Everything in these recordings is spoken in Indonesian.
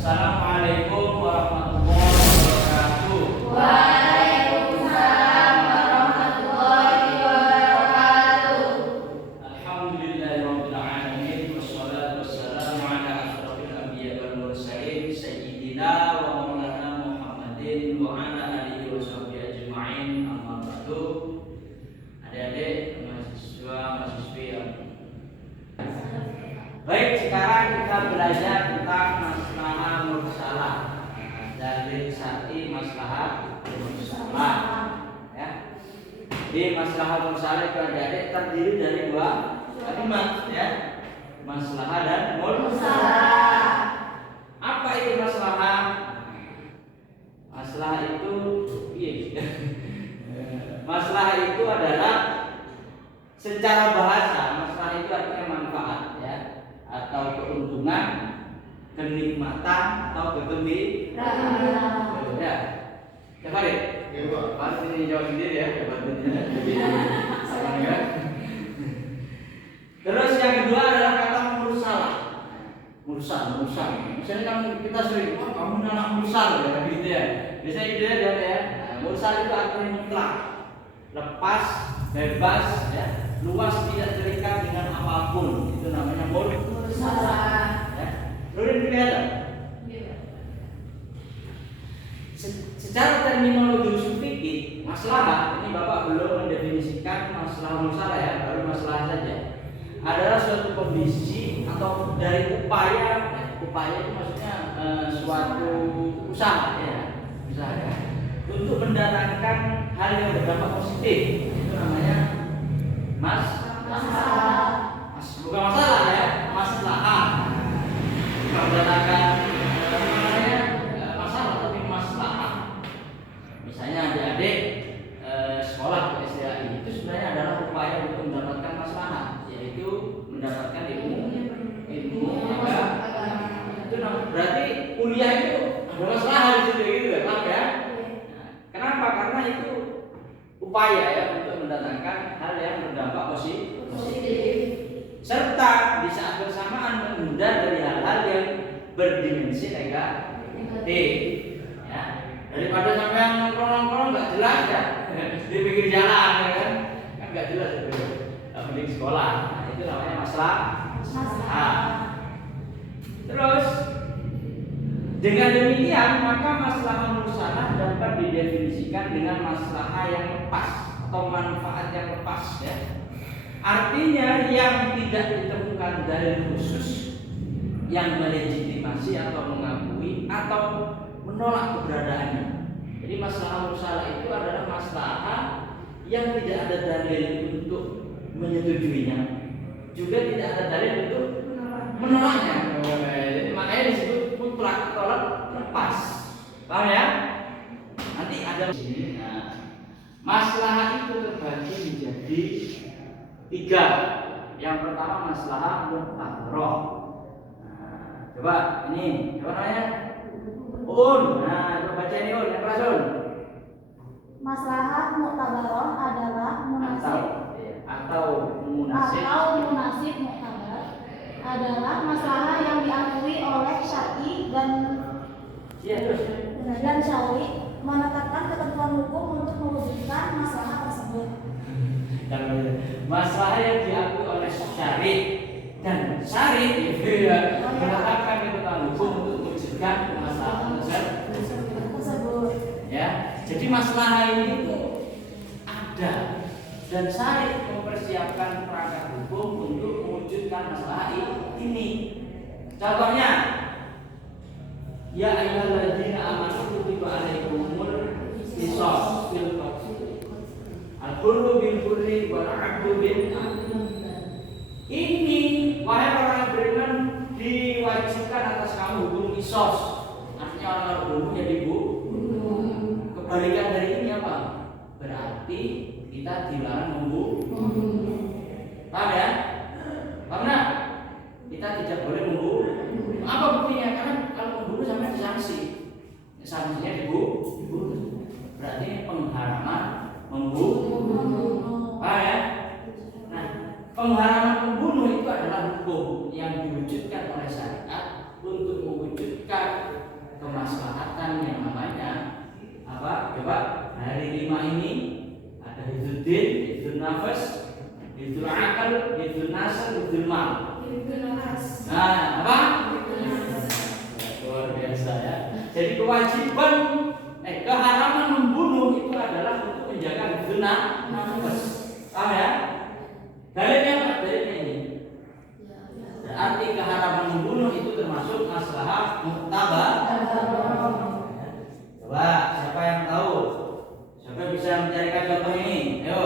Assalamualaikum warahmatullahi wabarakatuh. Waalaikumsalam warahmatullahi wabarakatuh. Alhamdulillahirabbil alamin wassalatu wassalamu ala asyrofil anbiya'i wal mursalin sayyidina wa maulana Muhammadin wa ala alihi washabbihi ajma'in. Amma ba'du. Adik-adik, mahasiswa-mahasiswi yang baik, sekarang kita belajar tentang maslahah mursalah. Dari syar'i maslahah mursalah. Ya. Di maslahah mursalah itu adik-adik terdiri dari dua kalimat, ya. Maslahah dan mursalah. Apa itu maslahah? Maslahah itu maslahah itu adalah secara bahasa, maslahah itu artinya manfaat, ya, atau keuntungan, kenikmatan, atau kegembiraan. Ya, Farid. Pasti ini jawab sendiri ya, Terus yang kedua adalah kata mursalah. Mursal. Misalnya kan kita sering, kamu anak mursal ya, gitu ya. Biasanya gitu ya, ya. Mursal itu artinya mutlak, lepas, bebas, ya, luas, tidak terikat dengan apapun. Itu namanya mursalah. Ya. Nurin kelihatan? Secara terminologi usul fikih, maslahah, ini Bapak belum mendefinisikan maslahah mursalah ya, baru maslahah saja. Adalah suatu kondisi atau dari upaya itu maksudnya suatu usaha ya, untuk mendatangkan hal yang berdampak positif. Itu namanya maslahah. Bukan masalah ya, maslahah. Bukan mendatangkan masalah, tapi maslahah. Misalnya adik-adik sekolah ke SDAI itu sebenarnya adalah upaya untuk mendapatkan maslahah, yaitu mendapatkan ilmu agama. Itu berarti kuliah itu ada masalah di situ, gitu ya, paham ya? Kenapa? Karena itu upaya ya untuk mendatangkan hal yang berdampak positif, serta di saat bersamaan menghindar dari hal-hal yang berdimensi negatif. Ya, daripada sampai yang nongkrong nggak jelas ya, di pinggir jalan ya kan nggak jelas itu, mending sekolah. Nah, itu namanya masalah. Terus dengan demikian maka maslahah mursalah dapat didefinisikan dengan maslahah yang lepas atau manfaat yang lepas, ya. Artinya yang tidak ditemukan dalil khusus yang melegitimasi atau mengakui atau menolak keberadaannya. Jadi maslahah mursalah itu adalah maslahah yang tidak ada dalil untuk menyetujuinya, juga tidak ada dalil untuk menolaknya. Jadi makanya disebut mutlak atau lepas. Paham ya? Nanti ada di sini. Nah, maslahah itu terbagi menjadi tiga. Yang pertama maslahah mu'tabaroh. Nah, coba ini, apa namanya? Nah, coba baca ini yang kelas Maslahah mu'tabaroh adalah munasib atau munasib mu'tabar adalah masalah yang diakui oleh syar'i dan syar'i menetapkan ketentuan hukum untuk mewujudkan masalah tersebut. Masalah yang diakui oleh syar'i dan syar'i itu ya menetapkan ketentuan hukum untuk mewujudkan masalah tersebut. Ya, jadi masalah ini itu ada dan syar'i mempersiapkan perangkat hukum untuk mewujudkan masalah ini. Contohnya, ya ayyuhalladzina amanu kutiba alaikumul qisas fil qatl. Al-hurru bil hurri wal 'abdu bil 'abdi. Ini wahai orang yang beriman diwajibkan atas kamu hukum qisas. Artinya orang berbunuh ya dibunuh. Kebalikan dari ini apa? Berarti kita dilarang membunuh. Paham ya? Paham enggak? Kita tidak boleh membunuh. Apa buktinya? Karena kalau membunuh sampai disanksi. Sanksinya dibunuh. Berarti pengharaman membunuh. Paham ya? Nah, pengharaman membunuh itu adalah hukum yang diwujudkan oleh syariat untuk mewujudkan kemaslahatan yang namanya apa? Coba hari 5 ini ada hifdzuddin, hifdzun nafas, hifdzul akal, hifdzun nasl, hifdzul mal. Nah, apa? Luar biasa ya. Jadi kewajiban keharaman membunuh itu adalah untuk menjaga hifdzun nafas. Paham ya? Dalilnya apa? Dalilnya ini. Berarti keharaman membunuh itu termasuk maslahat muktabar. Coba siapa yang tahu? Siapa bisa mencarikan contoh ini? Ayo.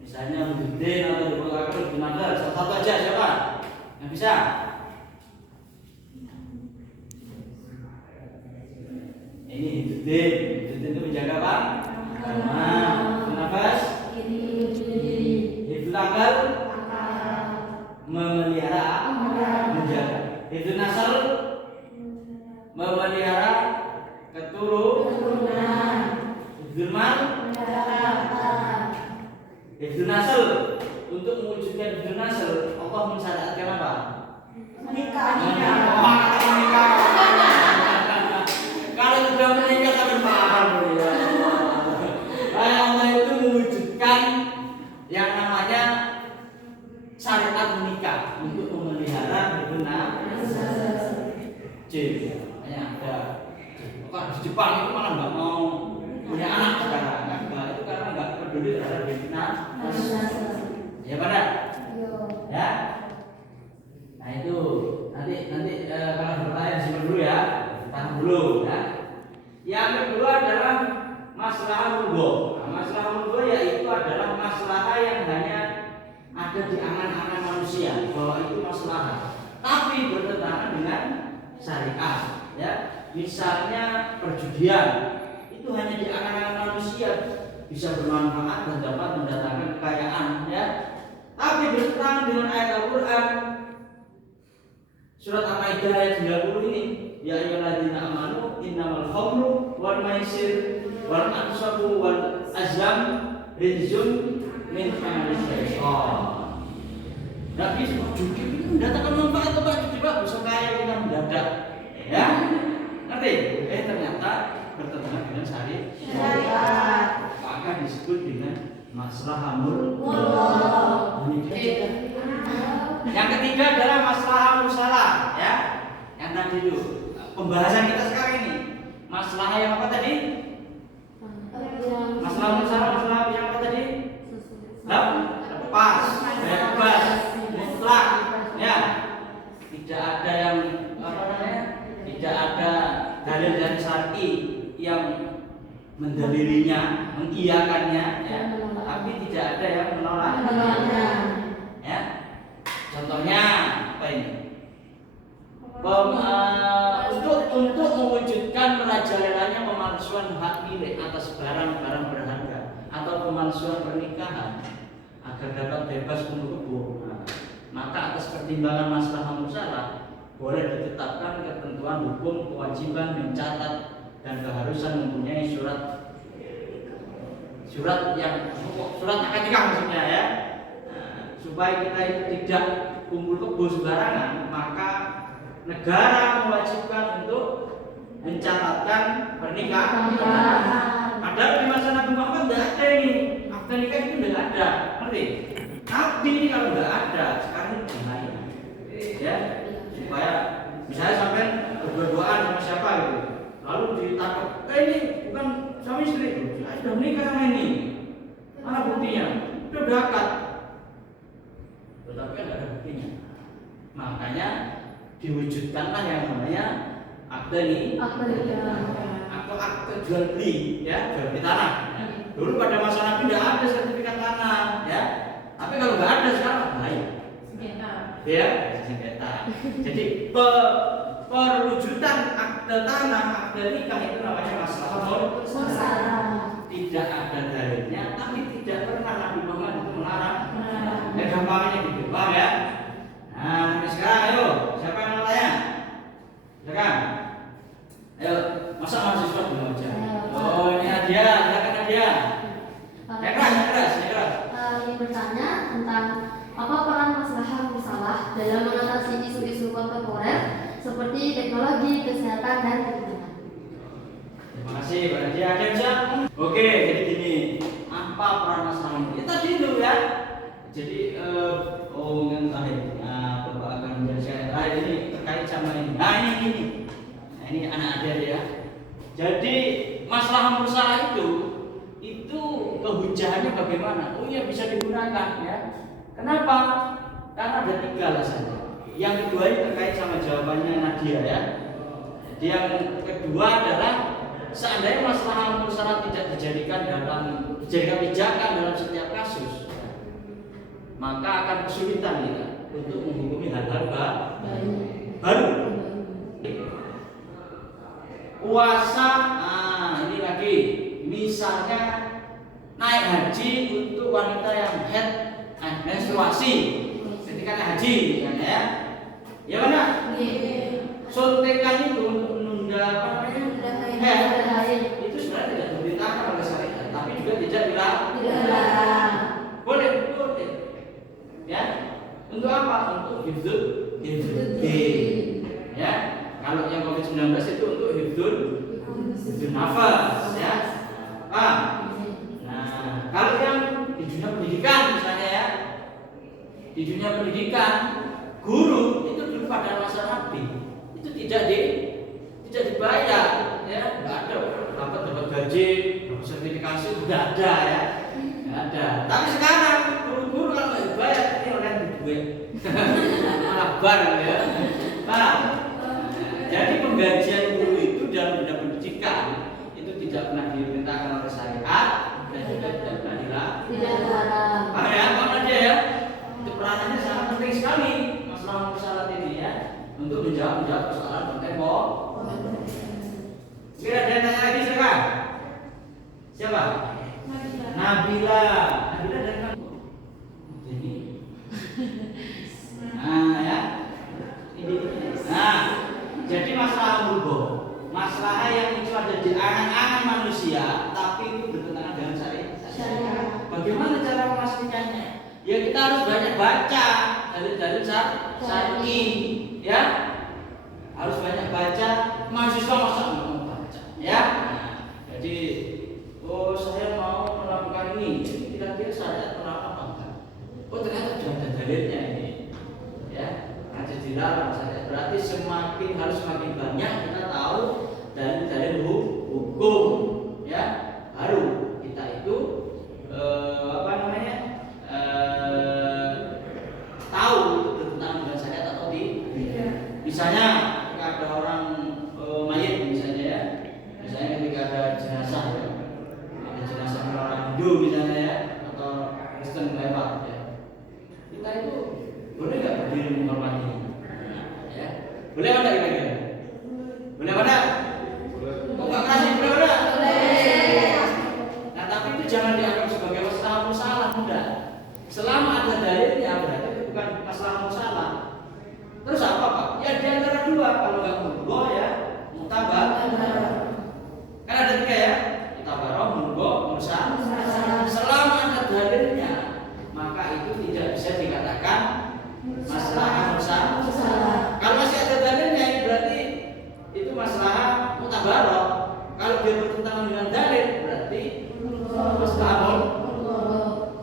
Misalnya Hifdzuddin atau Hifdzul Akal, Hifdzul Nasl, salah satu aja siapa? Yang bisa? Ini Hifdzuddin. Hifdzuddin itu menjaga apa? Hifdzul nafas. Hifdzul Akal memelihara, menjaga. Hifdzul Nasl memelihara keturunan. Hifdzul mal, hifdzul nasl. Untuk mewujudkan hifdzul nasl, Allah mensyariatkan apa? Menikah. Menikah. Kalau sudah menikah kan paham ya. Allah itu mewujudkan yang namanya syariat menikah untuk memelihara hifdzul nasl. Makanya ada. Kok di Jepang itu malah nggak mau punya anak sekarang, enggak, itu karena nggak peduli terhadap fitnah. Ya pada, ya. Nah itu nanti kalau bertanya simpan dulu ya, tahan dulu ya. Yang kedua adalah masalah mudho. Masalah mudho yaitu adalah masalah yang hanya ada di angan-angan manusia bahwa itu masalah, tapi bertentangan dengan syariat. Ya, misalnya perjudian itu hanya di angan-angan manusia bisa bermanfaat dan dapat mendatangkan kekayaan, ya. Tapi bertentangan dengan ayat Al-Quran surat Al-Maidah ayat 90 ini, ya ayyuhalladzina amanu innamal khamru wal maisir wal ansabu wal azlam rizqun min amali syaitan. Tapi judi itu mendatangkan manfaat atau judi Pak? Bisa kaya kita mendadak, ya. Ngerti? Ternyata bertentangan dengan syariat. Maka disebut dengan maslahamul Yang ketiga adalah maslahah musalah, ya. Yang tadi itu pembahasan kita sekarang ini. Maslahah yang apa tadi? Maslahah musalah, maslahah yang apa tadi? Lepas, bebas, mutlak, ya. Tidak ada yang apa namanya? Tidak ada dalil dari syar'i yang mendalilinya, mengiyakannya, ya. Tapi tidak ada yang menolaknya, ya. Contohnya apa ini? Untuk mewujudkan merajalelanya pemalsuan hak milik atas barang-barang berharga atau pemalsuan pernikahan agar dapat bebas kumpul-kumpul, maka atas pertimbangan maslahah musalah boleh ditetapkan ketentuan hukum kewajiban mencatat dan keharusan mempunyai surat akad nikah maksudnya, ya. Supaya kita itu tidak kumpul kebo sembarangan, maka negara mewajibkan untuk mencatatkan pernikahan. Padahal di masa Nabi Muhammad tidak ada ini, akad nikah itu tidak ada, ngerti? Tapi kalau tidak ada, sekarang itu bahaya, ya. Supaya misalnya sampai berdua-duaan sama siapa gitu, lalu ditangkap, ini bukan suami istri, saya sudah menikah sama ini, mana buktinya? Itu udah akad. Tetapi tidak ada buktinya. Makanya diwujudkanlah yang namanya akte jual beli, ya, jual beli tanah. Dulu pada masa Nabi tidak ada sertifikat tanah, ya. Tapi kalau nggak ada sekarang bahaya. Ya, sengketa. Jadi perwujudan akte tanah, akte nikah itu namanya masalah musalah. Tidak ada dalilnya, tapi tidak pernah Nabi Muhammad itu melarang. Ya gampangnya gitu, paham ya? Nah, sekarang ayo, siapa yang mau tanya? Silakan. Ayo, masa mahasiswa belum aja? Oh, ini Nadia, silakan Nadia. Yang keras. Yang bertanya tentang apa peran maslahah musalah dalam mengatasi isu-isu kontemporer seperti teknologi, kesehatan, dan lingkungan. Terima kasih Pak Nadia. Ada yang bisa? Oke, jadi gini, apa peran masalah ini? Tadi itu ya. Jadi entah ya. Nah, Bapak akan menjelaskan terakhir ini terkait sama ini. Nah ini. Nah, ini anak ada ya. Jadi masalah musalah itu kehujahannya bagaimana? Oh iya bisa digunakan ya. Kenapa? Karena ada 3 alasannya. Yang kedua ini terkait sama jawabannya Nadia ya. Jadi yang kedua adalah seandainya masalah musalah tidak dijadikan pijakan dalam setiap kasus, maka akan kesulitan kita untuk menghukumi hal-hal baru. Puasa, ini lagi, misalnya naik haji untuk wanita yang haid, menstruasi, ketika naik haji, misalnya ya, ya mana? Suntikan itu untuk menunda apa namanya? Haid, itu sebenarnya tidak diperintahkan oleh syariat, tapi juga tidak dilarang. Boleh, ya. Untuk apa? Untuk hifdzul ya. Kalau yang COVID-19 itu untuk hifdzul nafas, ya. Nah, kalau yang di dunia pendidikan misalnya ya, di dunia pendidikan guru itu dulu pada masa Nabi itu tidak dibayar, ya, nggak ada dapat gaji, dapat sertifikasi, nggak ada ya, nggak ada. Tapi sekarang guru-guru kalau nggak dibayar ini orang duit, malah bar ya. Jadi penggajian guru itu dalam dunia pendidikan itu tidak pernah diperintahkan oleh syariat dan juga tidak pernah dilarang. Ya, Pak Nadia ya. Itu peranannya sangat penting sekali masalah ini ya, untuk menjawab persoalan kontempo. Kira ada yang tanya lagi silakan. Siapa? Nabila dari mana? Ini. Nah ya. Ini. Nah, jadi masalah murgo, masalah yang itu ada di angan-angan manusia, tapi itu bertentangan dengan syariat. Bagaimana cara memastikannya? Ya kita harus banyak baca dalil-dalil syar'i, ya. Harus banyak baca. Mahasiswa masa nggak mau baca, ya. Nah, jadi, saya mau melakukan ini, kira-kira syariat melarang apa enggak? Ternyata sudah ada dalilnya ini, ya. Ada dilarang syariat. Berarti harus semakin banyak kita tahu dalil-dalil hukum, ya. Baru kita itu tahu itu bertentangan dengan syariat atau tidak. Misalnya ketika ada orang mayit misalnya ya, misalnya ketika ada jenazah ya, ada jenazah orang Hindu misalnya ya, atau Kristen lewat ya, kita itu boleh nggak berdiri menghormati? Ya, boleh apa enggak kira-kira? Boleh apa enggak? Kok nggak kasih boleh apa enggak? Boleh. Nah tapi itu jangan dianggap sebagai masalah musalah, mudah. Selama ada dalilnya berarti itu bukan masalah musalah. Terus apa Pak? Ya di antara dua, kalau nggak murgo ya mutabar. Kan ada 3 ya, mutabaroh, murgo, mursal. Selama ada dalilnya, maka itu tidak bisa dikatakan masalah mursal. Kalau masih ada dalilnya, berarti itu masalah mutabaroh. Kalau dia bertentangan dengan dalil, berarti masalah.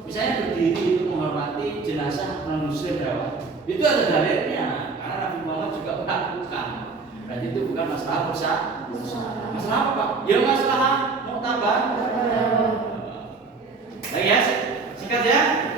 Misalnya berdiri untuk menghormati jenazah non muslim lewat, itu ada dalilnya. Nabi Muhammad juga melakukan. Berarti itu bukan masalah masalah apa Pak? Ya masalah muktabar. Baik ya, singkat ya.